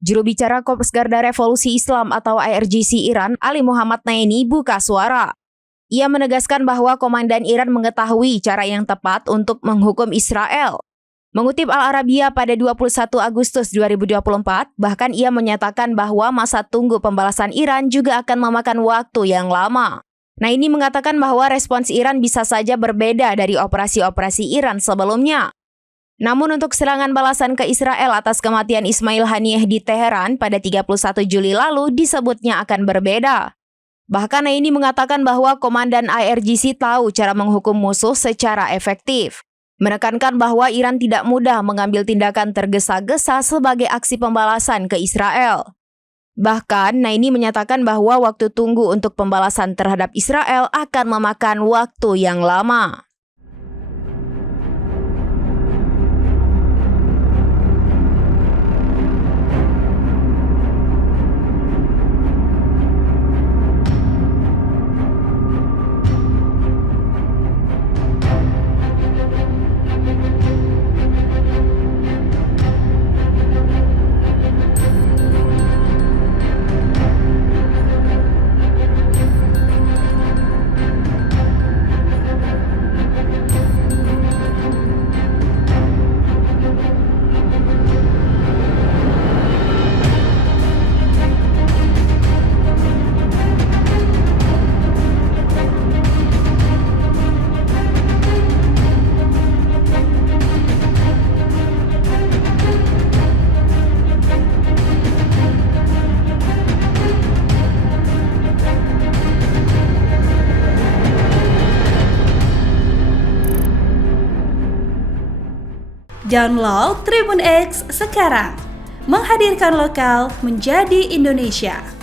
Juru bicara Korps Garda Revolusi Islam atau IRGC Iran, Ali Muhammad Naeni, buka suara. Ia menegaskan bahwa Komandan Iran mengetahui cara yang tepat untuk menghukum Israel. Mengutip Al-Arabiya pada 21 Agustus 2024, bahkan ia menyatakan bahwa masa tunggu pembalasan Iran juga akan memakan waktu yang lama. Nah, ini mengatakan bahwa respons Iran bisa saja berbeda dari operasi-operasi Iran sebelumnya. Namun untuk serangan balasan ke Israel atas kematian Ismail Haniyeh di Teheran pada 31 Juli lalu disebutnya akan berbeda. Bahkan ini mengatakan bahwa Komandan IRGC tahu cara menghukum musuh secara efektif. Menekankan bahwa Iran tidak mudah mengambil tindakan tergesa-gesa sebagai aksi pembalasan ke Israel. Bahkan, Naeni menyatakan bahwa waktu tunggu untuk pembalasan terhadap Israel akan memakan waktu yang lama. Download Tribun X sekarang, menghadirkan lokal menjadi Indonesia.